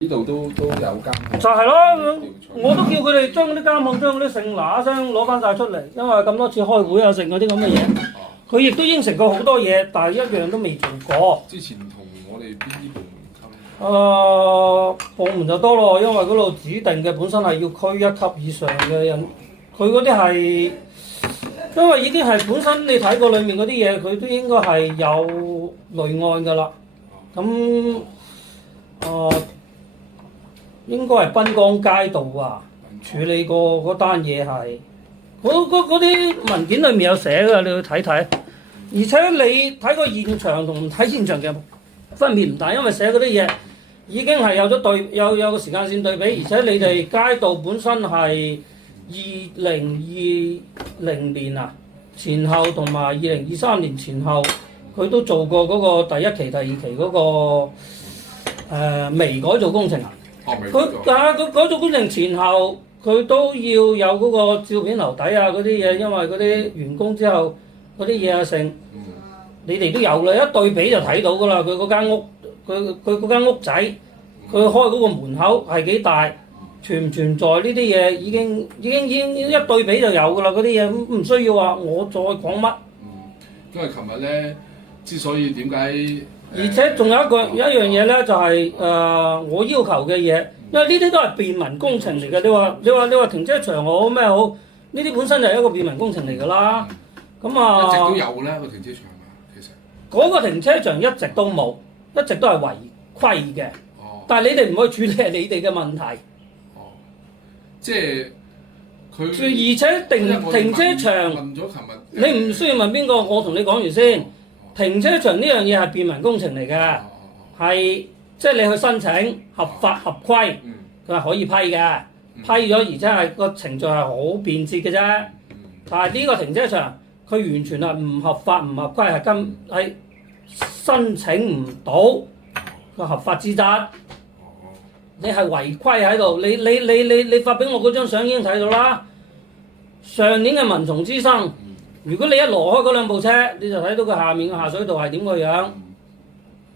呢度都有監控。就係咯，我都叫佢哋將嗰啲監控將嗰啲剩嗱嗱聲攞翻晒出嚟，因為咁多次開會啊，剩嗰啲咁嘅嘢，佢亦都應承過好多嘢，但係一樣都未做過。之前同我哋邊啲部門溝？部門就多咯，因為嗰度指定嘅本身係要區一級以上嘅人，佢嗰啲係因為已經係本身你睇過裡面嗰啲嘢，佢都應該係有類案㗎啦。咁應該係濱江街道啊，處理過嗰單嘢係，嗰啲文件裏面有寫㗎，你去睇睇。而且你睇個現場同唔睇現場嘅分別唔大，因為寫嗰啲嘢已經係有咗有個時間線對比，而且你哋街道本身係2020年啊前後同埋2023年前後，佢都做過嗰個第一期、第二期嗰個微改造工程啊。佢改造工程前後，佢都要有嗰個照片留底啊嗰啲嘢，因為嗰啲完工之後嗰啲嘢啊剩，你哋都有啦，一對比就睇到㗎啦。佢嗰間屋，佢嗰間屋仔，佢開嗰個門口係幾大，存唔存在呢啲嘢已經一對比就有㗎啦。嗰啲嘢唔需要話我再講乜。因為琴日咧，之所以點解？而且仲有一樣嘢咧，就係我要求嘅嘢，因為呢啲都係便民工程嚟嘅。你話停車場好咩好？呢啲本身就係一個便民工程嚟㗎啦。咁一直都有咧個停車場啊，其實嗰個停車場一直都冇，一直都係違規嘅。但係你哋唔可以處理係你哋嘅問題。即係佢。而且停車場，問咗琴日。你唔需要問邊個，我同你講完先。停車場呢樣嘢係便民工程嚟嘅，係即係你去申請合法合規，佢係可以批嘅，批咗而且係個程序係好便捷嘅啫。但係呢個停車場佢完全係唔合法唔合規，係申請唔到個合法資質。你係違規喺度，你發俾我嗰張相已經睇到啦。上年嘅文松之星。如果你一攞開嗰兩部車，你就睇到佢下面嘅下水道係點個樣，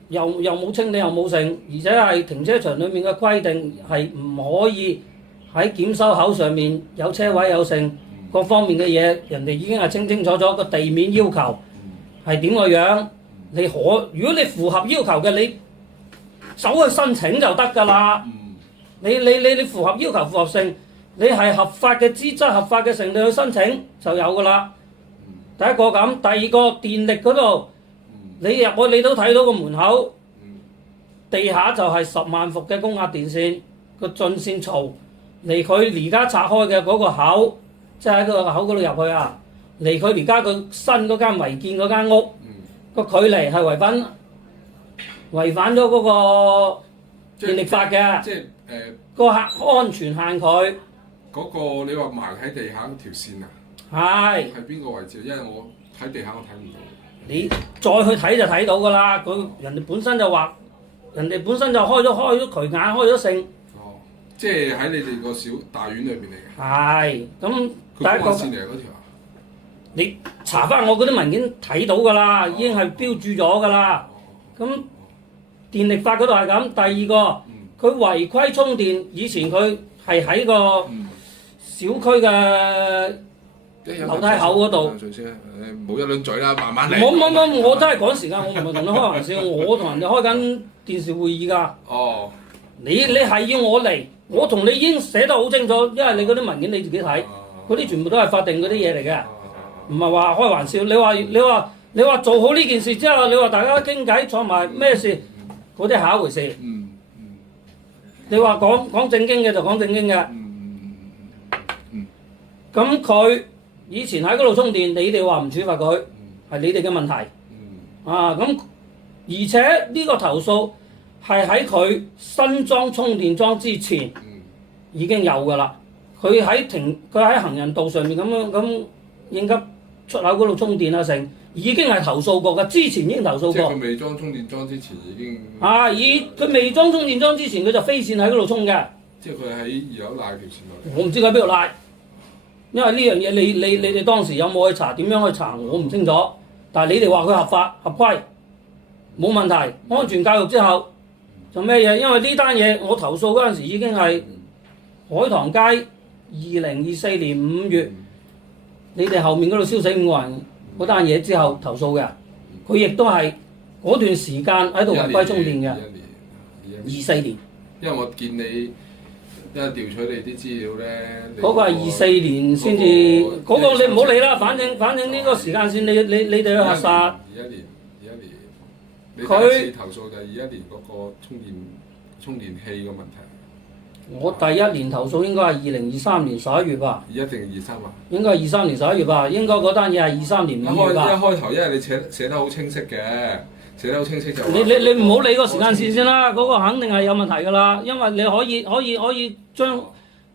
又冇清理又冇剩，而且係停車場裡面嘅規定係唔可以喺檢收口上面有車位有剩各方面嘅嘢，人哋已經係清清楚楚個地面要求係點個樣，如果你符合要求嘅，你走去申請就得㗎啦。你符合要求符合性，你係合法嘅資質合法嘅成，你去申請就有㗎啦。第一個咁，第二個電力嗰度，你入去你都睇到個門口，地下就係10萬伏嘅高壓電線，個進線槽離佢而家拆開嘅嗰個口，即係喺個口嗰度入去啊，離佢而家佢新嗰間違建嗰間屋個距離係違反咗嗰個電力法嘅，即係個安全限距。嗰個你話埋喺地下嗰條線啊？係邊個位置？因為我睇地下我睇唔到。你再去睇就睇到㗎啦。人哋本身就話，人哋本身就開咗渠眼，開咗性。即係喺你哋個小大院裏邊嚟嘅。係。咁第一個線嚟嗰條。你查翻我嗰啲文件睇到㗎啦，已經係標註咗㗎啦。咁電力法嗰度係咁。第二個，佢違規充電，以前佢係喺個小區嘅樓梯口嗰度，冇一輪嘴啦，慢慢嚟。冇，我真係趕時間，我唔係同你開玩笑，我同人哋開緊電視會議㗎。你係要我嚟，我同你已經寫得好清楚，因為你嗰啲文件你自己睇，嗰啲全部都係法定嗰啲嘢嚟嘅，唔係話開玩笑。你話你話做好呢件事之後，你話大家傾偈坐埋咩事，嗰啲係下一回事。你話講正經嘅就講正經嘅。咁佢以前喺嗰度充電，你哋話唔處罰佢，係你哋嘅問題。咁而且呢個投訴係喺佢新裝充電樁之前已經有㗎啦。佢喺行人道上面咁應急出口嗰度充電啊成，已經係投訴過㗎，之前已經投訴過。即係佢未裝充電樁之前已經。佢未裝充電樁之前，佢就飛線喺嗰度充嘅。即係佢喺二樓拉條線落嚟。我唔知佢喺邊度拉，因為呢樣嘢你哋當時有冇去查？點樣去查？我唔清楚。但係你哋話佢合法合規，冇問題。安全教育之後就咩嘢？因為呢單嘢我投訴嗰陣時已經係海棠街2024年5月，你哋後面嗰度燒死5個人嗰單嘢之後投訴嘅，佢亦都係嗰段時間喺度違規充電嘅。24年。因為我見你因為調取你啲資料咧，嗰個係24年先至，嗰個你唔好理啦，反正呢個時間線你哋去核實。21年，你第一次投訴就係21年嗰個充電器嘅問題。我第一年投訴應該係2023年11月吧。21定23啊？應該係23年11月吧，應該嗰單嘢係23年5月吧。一開頭因為你寫得好清晰嘅。寫得好清晰就你唔好理個時間線先啦，嗰個肯定係有問題㗎啦，因為你可以將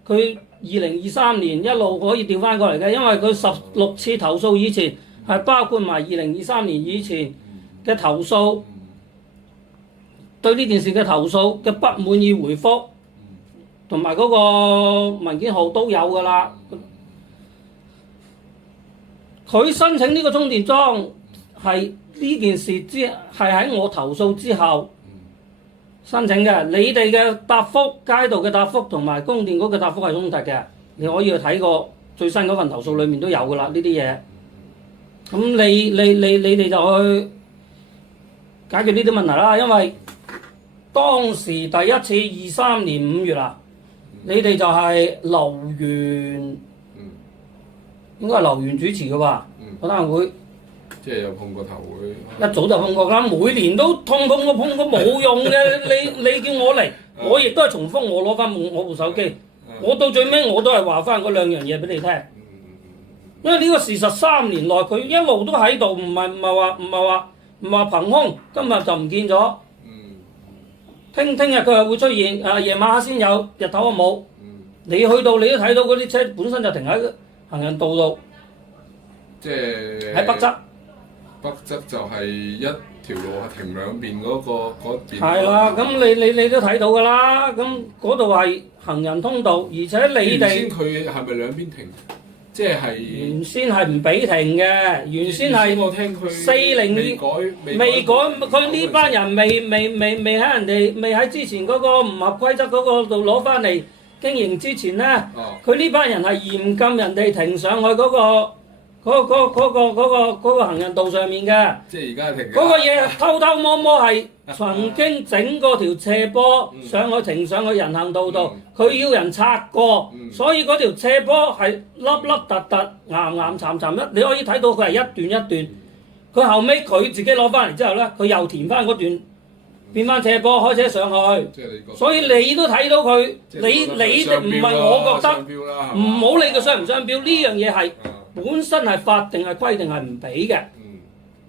佢2023年一路可以調翻過嚟嘅，因為佢16次投訴以前係包括埋2023年以前嘅投訴，對呢件事嘅投訴嘅不滿意回覆，同埋嗰個文件號都有㗎啦。佢申請呢個充電樁係。呢件事係喺我投訴之後申請嘅，你哋嘅答覆、街道嘅答覆同埋供電局嘅答覆係衝突嘅，你可以去睇過最新嗰份投訴裡面都有㗎啦呢啲嘢。咁你哋就去解決呢啲問題啦，因為當時第一次23年5月啊，你哋就係劉源，應該係劉源主持嘅吧？嗰單會。即係有碰過頭會，一早就碰過啦，每年都碰過冇用嘅。你叫我嚟，我亦都係重複我攞翻我部手機，我到最尾我都係話翻嗰兩樣嘢俾你聽。因為呢個事實3年內佢一路都喺度，唔係話憑空，今日就唔見咗。聽日佢係會出現，夜晚黑先有，日頭啊冇。你去到你都睇到嗰啲車本身就停喺行人道度，即係喺北側。北側就係一條路係停兩邊嗰邊。係啦，咁你都睇到㗎啦，咁嗰度係行人通道，而且你哋原先佢係咪兩邊停？即係原先係唔俾停嘅，原先係我聽佢40未改，佢呢班人未喺人哋未喺之前嗰個唔合規則嗰個度攞翻嚟經營之前咧，佢呢班人係嚴禁人哋停上去嗰個行人道上面嘅。即係而家停。嗰個嘢偷偷摸摸係曾經整過條斜坡上去停上去人行道度，佢要人拆過，所以嗰條斜坡係凹凹凸凸、岩岩巉巉你可以睇到佢係一段一段。佢後尾佢自己攞翻嚟之後咧，佢又填翻嗰段，變翻斜坡開車上去。所以你都睇到佢，你唔係我覺得，唔好理佢商唔商標，呢樣嘢係本身係法定係規定係唔俾嘅。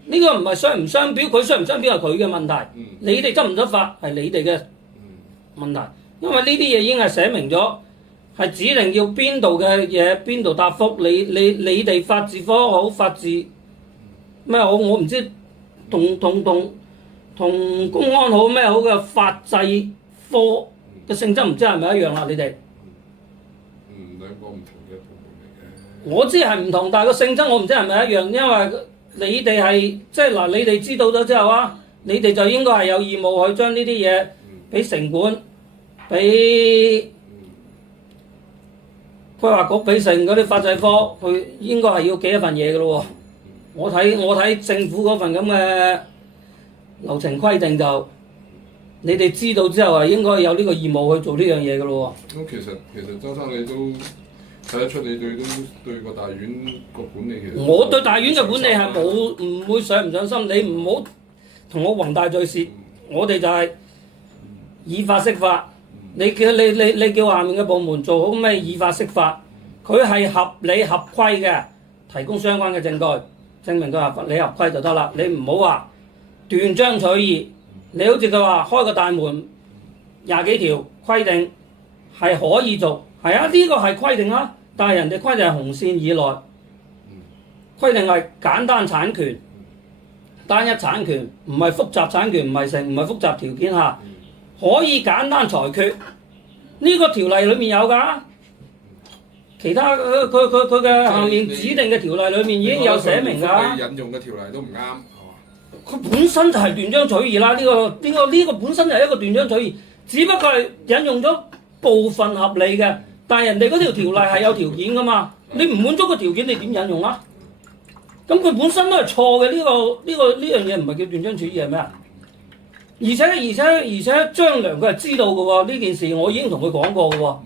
呢個唔係商唔商標，佢商唔商標係佢嘅問題。你哋執唔執法係你哋嘅問題，因為呢啲嘢已經係寫明咗，係指定要邊度嘅嘢邊度答覆。你哋法治科好法治咩好，我唔知同公安好咩好嘅法制科嘅性質唔知係咪一樣啦？你哋兩個唔同嘅部門嚟嘅。我知係唔同，但係個性質我唔知係咪一樣，因為你哋係即係嗱，你哋知道咗之後啊，你哋就應該係有義務去將呢啲嘢俾城管、俾規劃局、俾成嗰啲法制科，佢應該係要記一份嘢嘅咯喎。我睇政府嗰份咁嘅流程規定就，你哋知道之後係應該有呢個義務去做呢樣嘢嘅咯喎。咁其實周生你都睇得出你對個大院個管理其實。我對大院嘅管理係唔會上唔上心，你唔好同我宏大敘事，我哋就係以法釋法。你叫下面嘅部門做好咩以法釋法，佢係合理合規嘅，提供相關嘅證據，證明佢合理合規就得啦。你唔好話斷章取義，你好似佢話開個大門20幾條規定係可以做，係啊，呢個係規定啦，但係人哋規定係紅線以內，規定係簡單產權、單一產權，唔係複雜產權，唔係複雜條件下。可以簡單裁決，呢個條例裏面有㗎，其他佢嘅下面指定嘅條例裏面已經有寫明㗎。你引用嘅條例都唔啱，係嘛？佢本身就係斷章取義啦，呢個本身就係一個斷章取義，只不過係引用咗部分合理嘅，但係人哋嗰條條例係有條件㗎嘛，你唔滿足個條件，你點引用啊？咁佢本身都係錯嘅，呢樣嘢唔係叫斷章取義係咩啊？而且張良佢係知道嘅喎，呢件事我已經同佢講過嘅喎。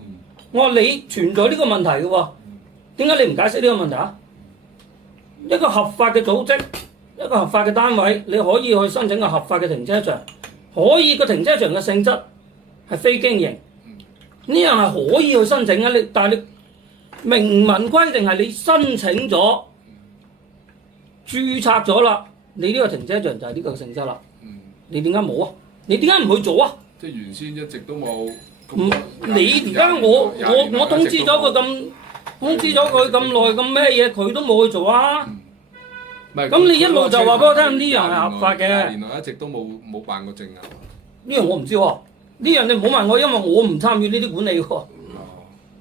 我話你存在呢個問題嘅喎，點解你唔解釋呢個問題啊？一個合法嘅組織，一個合法嘅單位，你可以去申請個合法嘅停車場，可以個停車場嘅性質係非經營，呢樣係可以去申請嘅。但係你明文規定係你申請咗、註冊咗啦，你呢個停車場就係呢個性質啦。你點解冇啊？你點解唔去做啊？即係原先一直都冇。你而家我通知咗佢咁耐咁咩嘢，佢都冇去做啊？咁你一路就話俾我聽呢樣係合法嘅。原來一直都冇辦過證啊？呢樣我唔知喎，呢樣你唔好問我，因為我唔參與呢啲管理喎。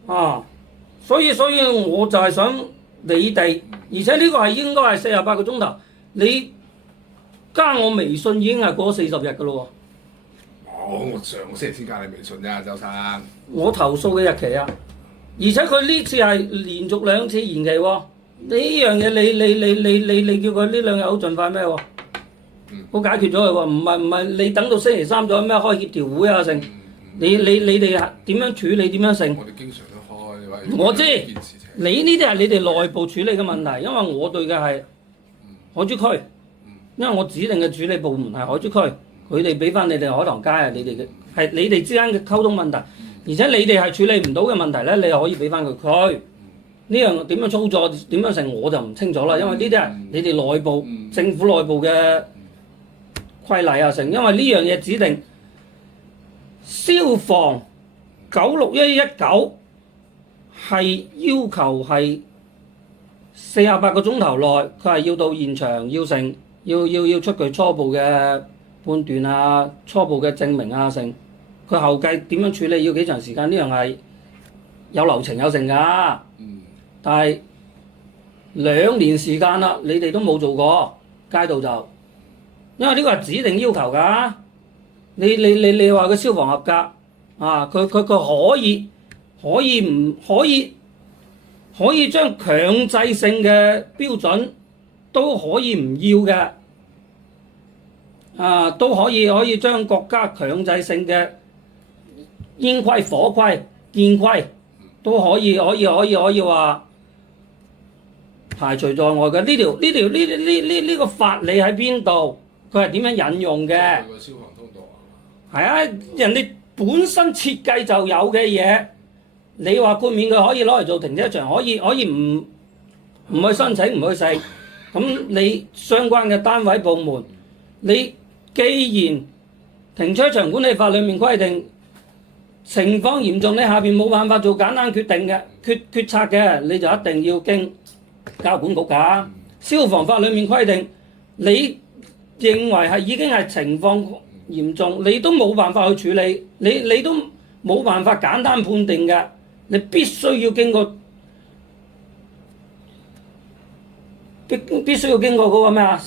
啊，所以我就係想你哋，而且呢個係應該係48個鐘頭，你加我微信已經係過咗40日㗎咯喎。我上個星期先加你微信啫，周生。我投訴嘅日期啊，而且佢呢次係連續2次延期喎。呢樣嘢你叫佢呢2日好盡快咩喎？好解決咗佢喎，唔係你等到星期3咗咩開協調會啊成？你哋點樣處理點樣成？我哋經常都開。我知，你呢啲係你哋內部處理嘅問題，因為我對嘅係海珠區，因為我指定嘅處理部門係海珠區，佢哋俾翻你哋海棠街啊，你哋嘅係你哋之間嘅溝通問題，而且你哋係處理唔到嘅問題咧，你又可以俾翻佢區。呢樣點樣操作點樣成我就唔清楚啦，因為呢啲係你哋內部政府內部嘅規例啊成，因為呢樣嘢指定消防96119係要求係48個鐘頭內，佢係要到現場要成要出具初步嘅判斷啊，初步嘅證明啊成，佢後繼點樣處理要幾長時間，呢樣係有流程有成㗎。但係2年時間啦，你哋都冇做過街道就，因為呢個係指定要求㗎。你話個消防合格啊，佢可以將強制性嘅標準都可以唔要嘅，啊都可以將國家強制性嘅煙規、火規、建規都可以話排除在外嘅。呢個法理喺邊度？佢係點樣引用嘅？消防通道係啊，人哋本身設計就有嘅嘢，你話豁免佢可以攞嚟做停車場，可以唔去申請唔去食，咁你相關嘅單位部門，你既然停車場管理法裡面規定情況嚴重，你下邊冇辦法做簡單決定嘅決策嘅，你就一定要經交管局㗎。消防法裡面規定，你認為係已經係情況嚴重，你都冇辦法去處理，你都冇辦法簡單判定嘅，你必須要經過嗰個咩啊？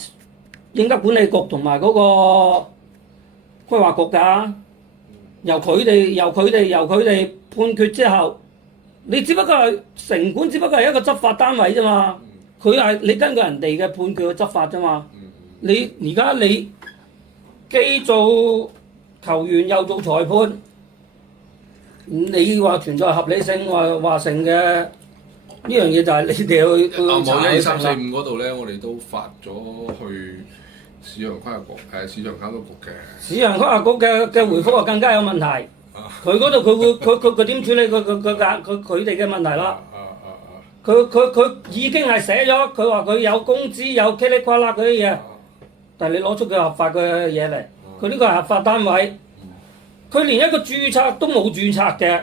應急管理局同埋嗰個規劃局㗎，由佢哋判決之後，你只不過係城管，只不過係一個執法單位啫嘛。佢係你根據人哋嘅判決去執法啫嘛。你而家你既做球員又做裁判，你話存在合理性話成嘅呢樣嘢就係你哋去我查1234嗰度咧，我哋都發咗去市場規劃局、市場監督局嘅。市場規劃局嘅回覆啊，更加有問題。佢嗰度佢點處理佢哋嘅問題啦？佢已經係寫咗，佢話佢有工資有噼里呱啦嗰啲嘢，但係你攞出佢合法嘅嘢嚟，佢呢個係合法單位，佢連一個註冊都冇註冊嘅，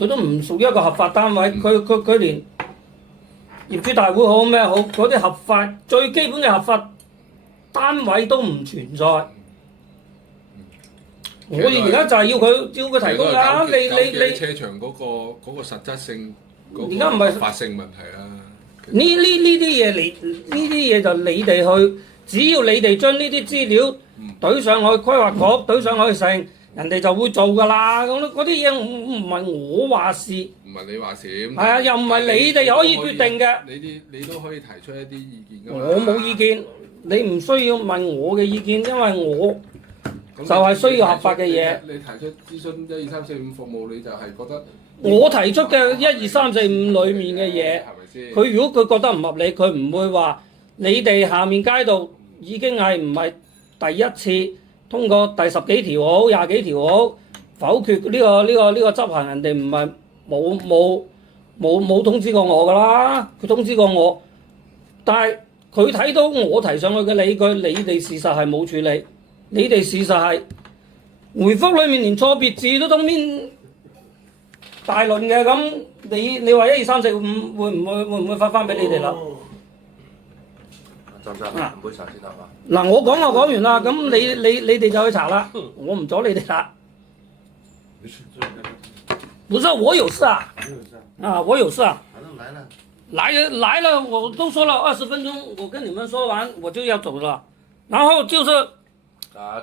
佢都唔屬於一個合法單位，佢連業主大會好咩好，嗰啲合法最基本嘅合法單位都唔存在。我哋而家就係要佢提供㗎，你車場嗰個實質性嗰而家唔係合法性問題啦。呢啲嘢就你哋去，只要你哋將呢啲資料懟上去規劃局，懟上去成，人哋就會做㗎啦。咁嗰啲嘢唔係我話事，唔係你話事。係啊，又唔係你哋可以決定嘅。你都可以提出一啲意見㗎嘛。我冇意見，你唔需要問我嘅意見，因為我就係需要合法嘅嘢。你提出諮詢12345服務，你就係覺得我提出嘅12345裡面嘅嘢，係咪先？佢如果佢覺得唔合理，佢唔會話你哋下面街道已經係唔係第一次通過第10幾條好20幾條好否決呢個執行，人哋唔係冇通知過我㗎啦，佢通知過我，但係佢睇到我提上去嘅理據，你哋事實係冇處理，你哋事實係回覆裡面連錯別字都當面大論嘅，咁你話12345會唔會發翻俾你哋啦？周生，飲杯茶先得嘛？嗱，我講完啦，咁你哋就去查啦，我唔阻你哋啦。不是我有事啊，我有事啊。反正來了，我都說了20分鐘，我跟你們說完我就要走了。然後就是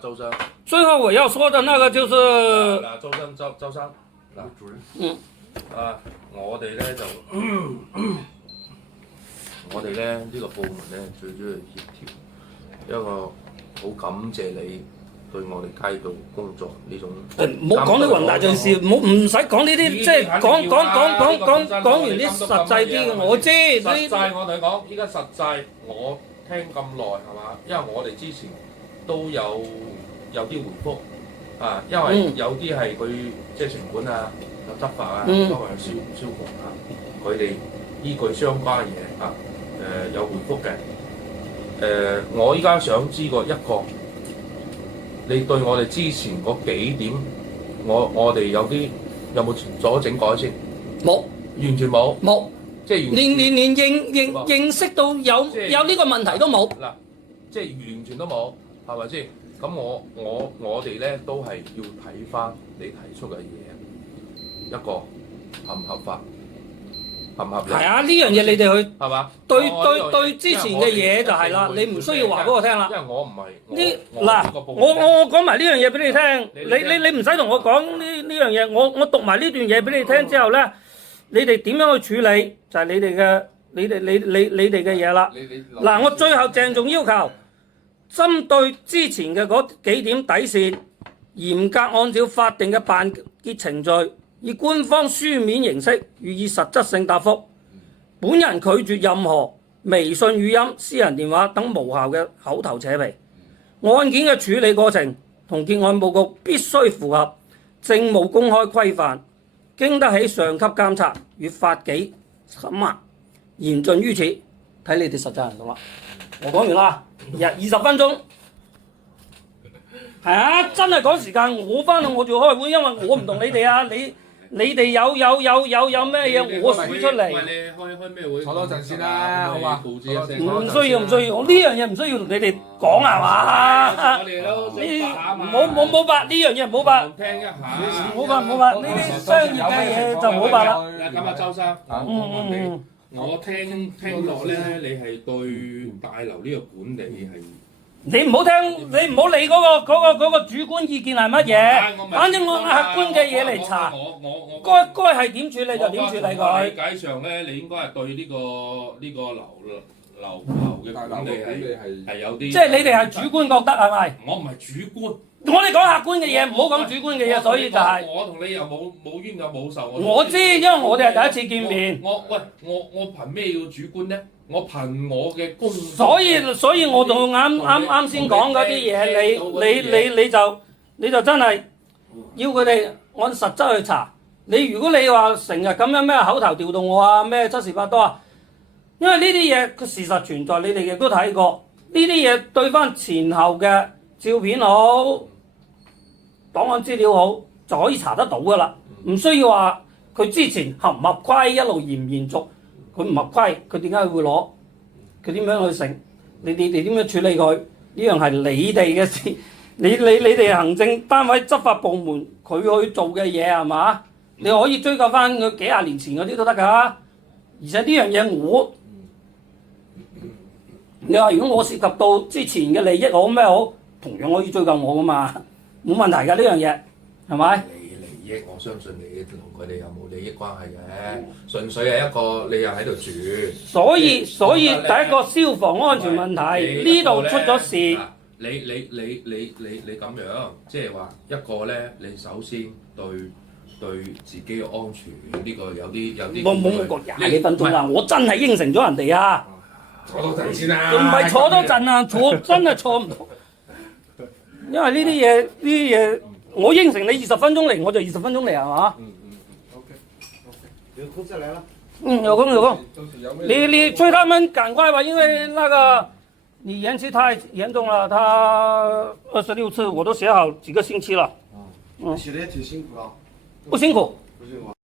周生，最後我要說的那個就是周生，主任，我哋咧就我哋咧呢個部門咧最主要係協調，一個好感謝你對我哋街道工作呢種。唔好講啲宏大件事，唔使講呢啲，即係講完啲實際啲嘅，我知。實際我同你講，依家實際我聽咁耐係嘛？因為我哋之前都有啲回覆啊，因為有啲係佢即係城管啊、有執法啊，都係消防啊，佢哋依據相關嘅嘢啊。有回覆嘅，我依家想知個一個，你對我哋之前嗰幾點，我哋有冇做咗整改先？冇，完全冇，即係連認識到有呢個問題都冇。嗱，即係完全都冇，係咪先？咁我哋咧都係要睇翻你提出嘅嘢，一個合唔合法？合唔合理？係啊，呢樣嘢你哋去係嘛？對之前嘅嘢就係啦，你唔需要話俾我聽啦。因為我唔係呢嗱，我講埋呢樣嘢俾你聽，你唔使同我講呢樣嘢，我讀埋呢段嘢俾你聽之後咧，你哋點樣去處理就係你哋嘅嘢啦。嗱，我最後鄭重要求，針對之前嘅嗰幾點底線，嚴格按照法定嘅辦結程序，以官方書面形式予以實質性答覆。本人拒絕任何微信語音、私人電話等無效嘅口頭扯皮。案件嘅處理過程同結案報告必須符合政務公開規範，經得起上級監察與法紀審核，嚴盡於此。睇你哋實際行動啦。我講完啦，20分鐘。係啊，真係趕時間，我翻去我就要開會，因為我唔同你哋啊，你哋有咩嘢我數出嚟。喂，你開咩會？坐多陣先啦，好嘛？唔需要，我呢樣嘢唔需要同你哋講係嘛？冇法呢樣嘢冇法。聽一下。冇法，呢啲商業嘅嘢就冇法啦。咁啊，周生，我聽落咧，你係對大樓呢個管理係。你唔好理嗰個主觀意見係乜嘢，反正我客觀嘅嘢嚟查，該係點處理就點處理佢。理解上咧，你應該係對呢個樓嘅管理係有啲。即係你哋係主觀覺得係咪？我唔係主觀。我哋講客觀嘅嘢，唔好講主觀嘅嘢，所以就係、我同你又冇冤有冇仇。我知，因為我哋係第一次見面。我憑咩要主觀咧？我憑我嘅觀。所以我仲啱先講嗰啲嘢，你就真係要佢哋按實質去查。如果你話成日咁樣咩口頭調動我啊，咩七時八多啊，因為呢啲嘢佢事實存在，你哋亦都睇過。呢啲嘢對翻前後嘅照片好，檔案資料好，就可以查得到噶啦，唔需要話佢之前合唔合規，一路延唔延續，佢唔合規，佢點解會攞？佢點樣去成？你點樣處理佢？呢樣係你哋嘅事，你哋行政單位執法部門佢去做嘅嘢係嘛？你可以追究翻佢幾廿年前嗰啲都得㗎。而且呢樣嘢你話如果我涉及到之前嘅利益好咩好，同樣可以追究我㗎嘛，冇問題㗎呢樣嘢，係咪？利益，我相信你同佢哋有冇利益關係嘅，純粹係一個你又喺度住。所以第一個消防安全問題呢度出咗事。你咁樣，即係話一個咧，你首先對自己嘅安全呢個有啲。冇個廿幾分鐘啊！我真係應承咗人哋啊！坐多陣先啦。唔係坐多陣啊，真係坐唔到。因為呢啲嘢，我應承你20分鐘嚟，我就20分鐘嚟係嘛？OK。有空再來了。有空。你催他們趕快吧，因為那個你延期太嚴重了，他26次我都寫好幾個星期了。寫得也挺辛苦啊。不辛苦。